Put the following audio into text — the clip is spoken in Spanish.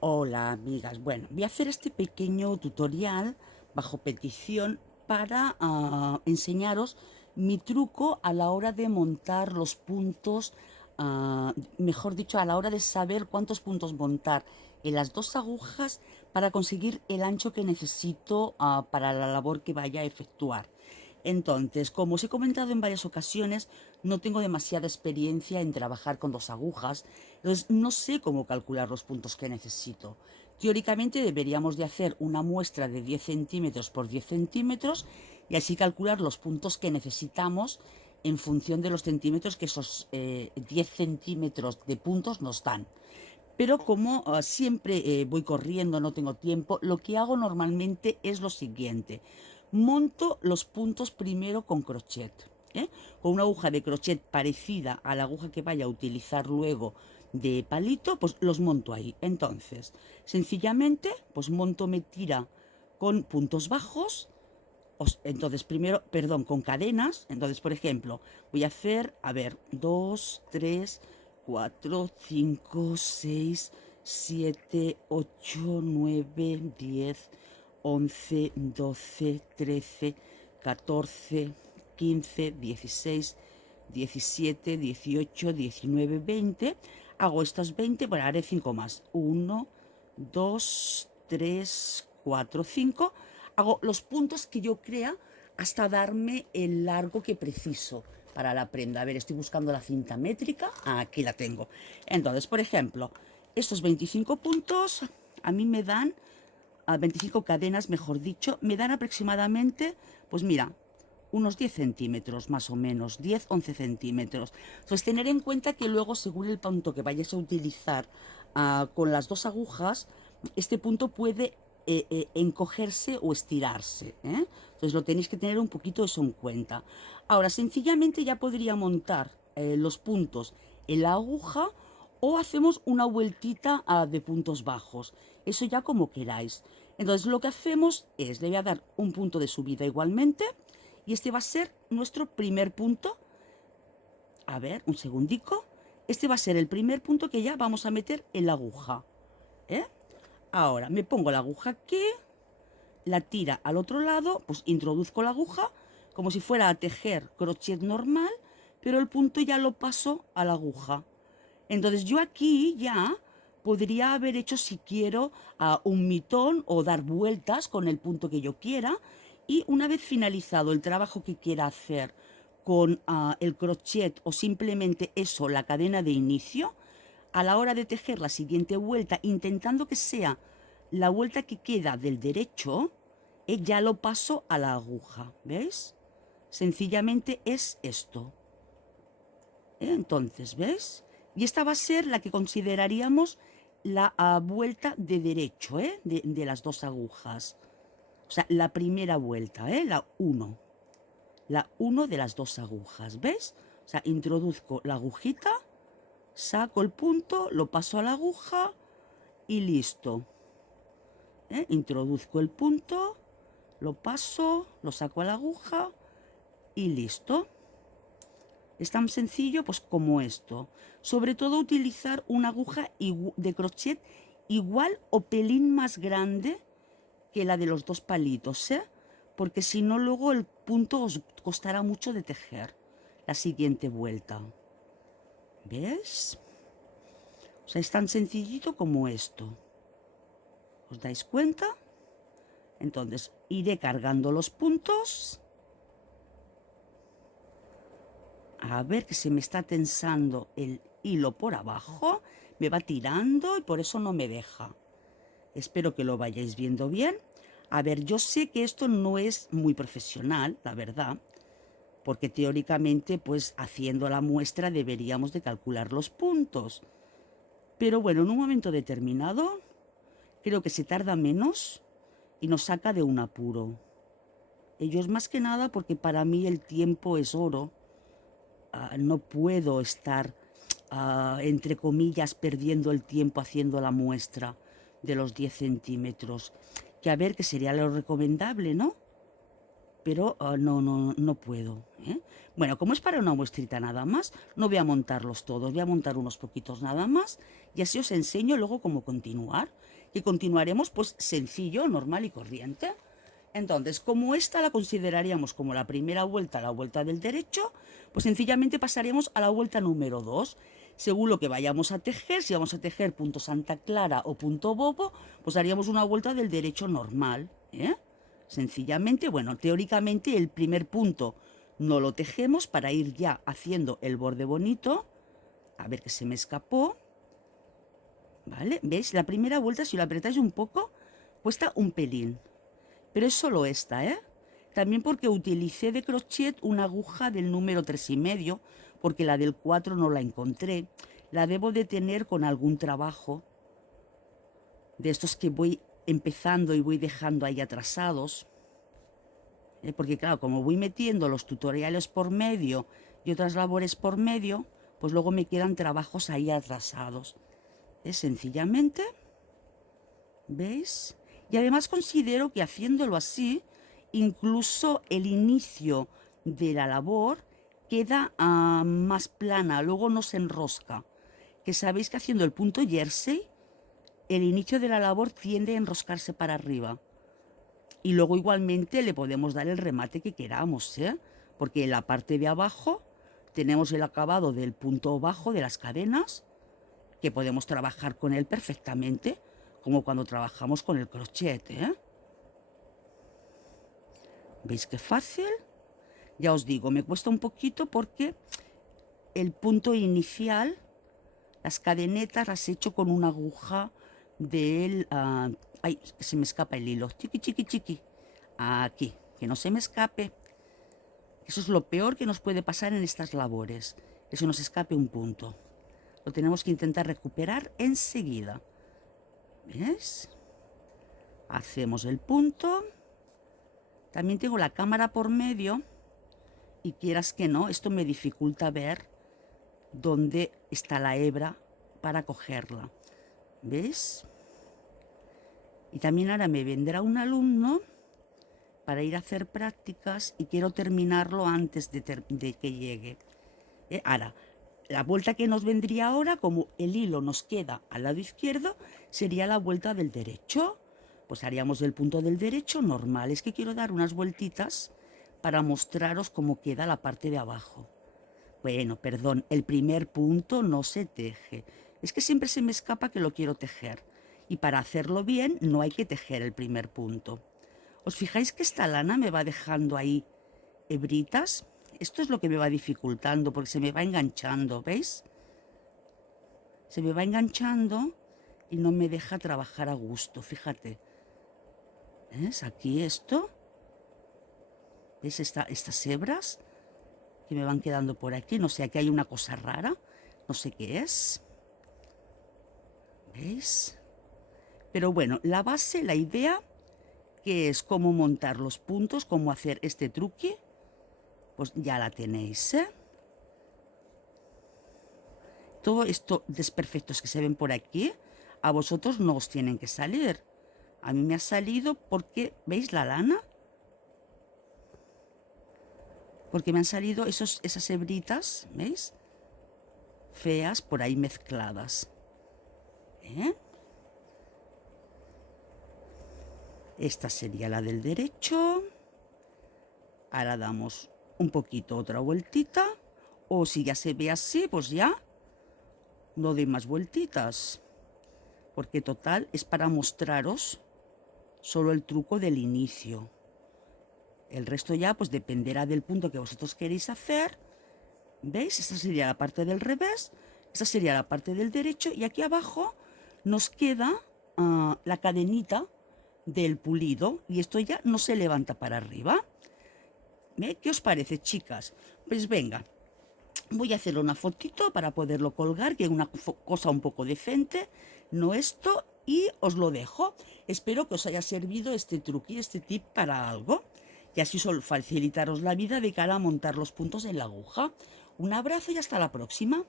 Hola amigas, bueno, voy a hacer este pequeño tutorial bajo petición para enseñaros mi truco a la hora de montar los puntos, mejor dicho, a la hora de saber cuántos puntos montar en las dos agujas para conseguir el ancho que necesito para la labor que vaya a efectuar. Entonces, como os he comentado en varias ocasiones, no tengo demasiada experiencia en trabajar con dos agujas, entonces no sé cómo calcular los puntos que necesito. Teóricamente deberíamos de hacer una muestra de 10 centímetros por 10 centímetros y así calcular los puntos que necesitamos en función de los centímetros que esos 10 centímetros de puntos nos dan. Pero como siempre voy corriendo, no tengo tiempo, lo que hago normalmente es lo siguiente. Monto los puntos primero con crochet, ¿eh? Con una aguja de crochet parecida a la aguja que vaya a utilizar luego de palito, pues los monto ahí. Entonces, sencillamente, pues monto me tira con puntos bajos. Entonces, primero, perdón, con cadenas. Entonces, por ejemplo, voy a hacer, a ver, 2, 3, 4, 5, 6, 7, 8, 9, 10, 11, 12, 13, 14, 15, 16, 17, 18, 19, 20. Hago estos 20, bueno, haré 5 más. 1, 2, 3, 4, 5. Hago los puntos que yo crea hasta darme el largo que preciso para la prenda. A ver, estoy buscando la cinta métrica. Aquí la tengo. Entonces, por ejemplo, estos 25 puntos a mí me dan, a 25 cadenas, mejor dicho, me dan aproximadamente, pues mira, unos 10 centímetros más o menos, 10-11 centímetros. Entonces, tener en cuenta que luego, según el punto que vayas a utilizar con las dos agujas, este punto puede encogerse o estirarse, ¿eh? Entonces, lo tenéis que tener un poquito eso en cuenta. Ahora, sencillamente ya podría montar los puntos en la aguja o hacemos una vueltita de puntos bajos. Eso ya como queráis. Entonces lo que hacemos es, le voy a dar un punto de subida igualmente y este va a ser nuestro primer punto. A ver, un segundico. Este va a ser el primer punto que ya vamos a meter en la aguja, ¿eh? Ahora me pongo la aguja aquí, la tira al otro lado, pues introduzco la aguja como si fuera a tejer crochet normal, pero el punto ya lo paso a la aguja. Entonces yo aquí ya podría haber hecho, si quiero, un mitón o dar vueltas con el punto que yo quiera, y una vez finalizado el trabajo que quiera hacer con el crochet o simplemente eso, la cadena de inicio, a la hora de tejer la siguiente vuelta, intentando que sea la vuelta que queda del derecho, ya lo paso a la aguja, ¿veis? Sencillamente es esto. Entonces, ¿ves? Y esta va a ser la que consideraríamos la vuelta de derecho, ¿eh? De las dos agujas. O sea, la primera vuelta, ¿eh? La uno. La uno de las dos agujas, ¿ves? O sea, introduzco la agujita, saco el punto, lo paso a la aguja y listo. Introduzco el punto, lo paso, lo saco a la aguja y listo. Es tan sencillo pues como esto. Sobre todo utilizar una aguja de crochet igual o pelín más grande que la de los dos palitos, ¿eh? Porque si no luego el punto os costará mucho de tejer la siguiente vuelta. ¿Ves? O sea, es tan sencillito como esto. ¿Os dais cuenta? Entonces iré cargando los puntos. A ver, que se me está tensando el hilo por abajo, me va tirando y por eso no me deja. Espero que lo vayáis viendo bien. A ver, yo sé que esto no es muy profesional, la verdad, porque teóricamente, pues haciendo la muestra deberíamos de calcular los puntos. Pero bueno, en un momento determinado, creo que se tarda menos y nos saca de un apuro. Ello es más que nada porque para mí el tiempo es oro. No puedo estar, entre comillas, perdiendo el tiempo haciendo la muestra de los 10 centímetros. Que a ver, que sería lo recomendable, ¿no? Pero no puedo, ¿eh? Bueno, como es para una muestrita nada más, no voy a montarlos todos, voy a montar unos poquitos nada más y así os enseño luego cómo continuar. que continuaremos pues sencillo, normal y corriente. Entonces, como esta la consideraríamos como la primera vuelta, la vuelta del derecho, pues sencillamente pasaremos a la vuelta número 2. Según lo que vayamos a tejer, si vamos a tejer punto Santa Clara o punto Bobo, pues haríamos una vuelta del derecho normal, ¿eh? Sencillamente, bueno, teóricamente el primer punto no lo tejemos para ir ya haciendo el borde bonito. A ver, que se me escapó. ¿Vale? ¿Veis? La primera vuelta, si lo apretáis un poco, cuesta un pelín. Pero es solo esta, ¿eh? También porque utilicé de crochet una aguja del número 3,5, porque la del 4 no la encontré. La debo de tener con algún trabajo de estos que voy empezando y voy dejando ahí atrasados. Porque claro, como voy metiendo los tutoriales por medio y otras labores por medio, pues luego me quedan trabajos ahí atrasados. Es sencillamente, ¿veis? Y además considero que haciéndolo así, incluso el inicio de la labor queda más plana, luego no se enrosca. Que sabéis que haciendo el punto jersey, el inicio de la labor tiende a enroscarse para arriba. Y luego igualmente le podemos dar el remate que queramos, ¿eh? Porque en la parte de abajo tenemos el acabado del punto bajo de las cadenas, que podemos trabajar con él perfectamente, como cuando trabajamos con el crochet, ¿eh? ¿Veis qué fácil? Ya os digo, me cuesta un poquito porque el punto inicial, las cadenetas las he hecho con una aguja del... ay, se me escapa el hilo. Chiqui, chiqui, chiqui. Aquí, que no se me escape. Eso es lo peor que nos puede pasar en estas labores, que se nos escape un punto. Lo tenemos que intentar recuperar enseguida. ¿Ves? Hacemos el punto. También tengo la cámara por medio y quieras que no, esto me dificulta ver dónde está la hebra para cogerla. ¿Ves? Y también ahora me vendrá un alumno para ir a hacer prácticas y quiero terminarlo antes de que llegue. Ahora, la vuelta que nos vendría ahora, como el hilo nos queda al lado izquierdo, sería la vuelta del derecho. Pues haríamos el punto del derecho normal. Es que quiero dar unas vueltitas para mostraros cómo queda la parte de abajo. Bueno, perdón, el primer punto no se teje. Es que siempre se me escapa que lo quiero tejer. Y para hacerlo bien no hay que tejer el primer punto. ¿Os fijáis que esta lana me va dejando ahí hebritas? Esto es lo que me va dificultando porque se me va enganchando, ¿veis? Se me va enganchando y no me deja trabajar a gusto, fíjate. ¿Ves? Aquí esto. ¿Ves estas hebras que me van quedando por aquí? No sé, aquí hay una cosa rara. No sé qué es. ¿Veis? Pero bueno, la base, la idea, que es cómo montar los puntos, cómo hacer este truque, pues ya la tenéis, ¿eh? Todos estos desperfectos que se ven por aquí, a vosotros no os tienen que salir. A mí me ha salido porque, ¿veis la lana? Porque me han salido esas hebritas, ¿veis? Feas por ahí mezcladas. ¿Eh? Esta sería la del derecho. Ahora damos un poquito otra vueltita. O si ya se ve así, pues ya no doy más vueltitas. Porque total es para mostraros solo el truco del inicio. El resto ya pues dependerá del punto que vosotros queréis hacer. ¿Veis? Esta sería la parte del revés. Esta sería la parte del derecho. Y aquí abajo nos queda la cadenita del pulido. Y esto ya no se levanta para arriba. ¿Qué os parece, chicas? Pues venga, voy a hacer una fotito para poderlo colgar, que es una cosa un poco decente, no esto, y os lo dejo. Espero que os haya servido este truque, este tip para algo, y así facilitaros la vida de cara a montar los puntos en la aguja. Un abrazo y hasta la próxima.